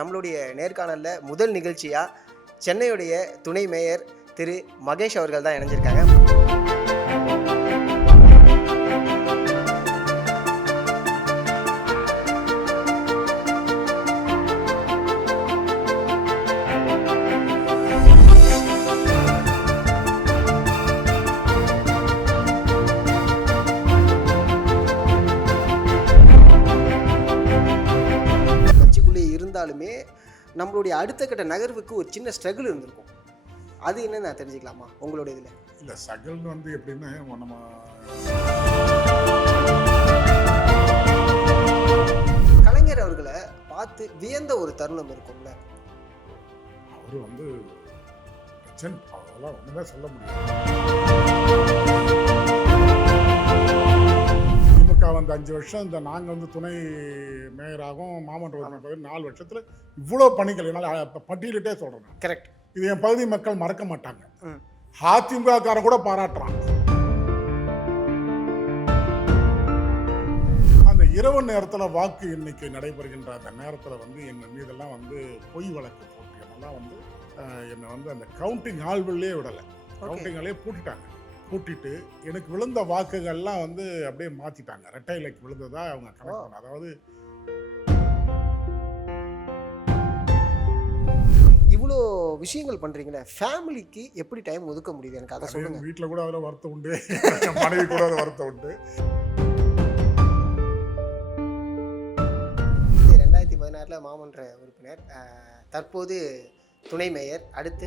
நம்மளுடைய நேர்காணலில் முதல் நிகழ்ச்சியாக சென்னையுடைய துணை மேயர் திரு மகேஷ் அவர்கள் தான் இணைஞ்சிருக்காங்க. இருந்தாலுமே நம்மளுடைய அடுத்த கட்ட நகர்வுக்கு ஒரு சின்ன ஸ்ட்ரகிள் இருந்திருக்கும். அது என்ன நான் தெரிஞ்சுக்கலாமா உங்களோட இதில்? இல்லை, ஸ்ட்ரகிள் வந்து எப்படின்னா நம்ம கலைஞர் அவர்களை பார்த்து வியந்த ஒரு தருணம் இருக்கும்ல. அவர் வந்து அதெல்லாம் ஒன்றுமே சொல்ல முடியாது. திமுக வந்து 5 வருஷம், இந்த நாங்கள் வந்து துணை மேயராகவும் மாமன்ற உறுப்பினர் 4 வருஷத்தில் இவ்வளோ பணிகள் என்னால் பட்டியலிட்டே சொல்கிறேன். கரெக்ட். இது என் பகுதி மக்கள் மறக்க மாட்டாங்க. அதிமுககாரன் கூட பாராட்டுறான். அந்த இரவு நேரத்தில் வாக்கு எண்ணிக்கை நடைபெறுகின்ற அந்த நேரத்தில் வந்து எங்கள் மீதெல்லாம் வந்து பொய் வழக்கு போட்டு என்னெல்லாம் வந்து என்னை வந்து அந்த கவுண்டிங் ஹால்விலே விடலை. கவுண்டிங் ஹாலே பூட்டிட்டு எனக்கு விழுந்த வாக்குகள்லாம் வந்து அப்படியே மாற்றிட்டாங்க. ரெட்டை இலைக்கு விழுந்ததா அவங்க கணக்கு பண்ண. அதாவது இவ்வளோ விஷயங்கள் பண்ணுறீங்களே, ஃபேமிலிக்கு எப்படி டைம் ஒதுக்க முடியுது எனக்கு அதை சொல்லுங்க. வீட்டில் கூட அதில் வருத்தம் உண்டு, மனைவி கூட அதில் வருத்தம் உண்டு. 2016 மாமன்ற உறுப்பினர், தற்போது துணை மேயர், அடுத்து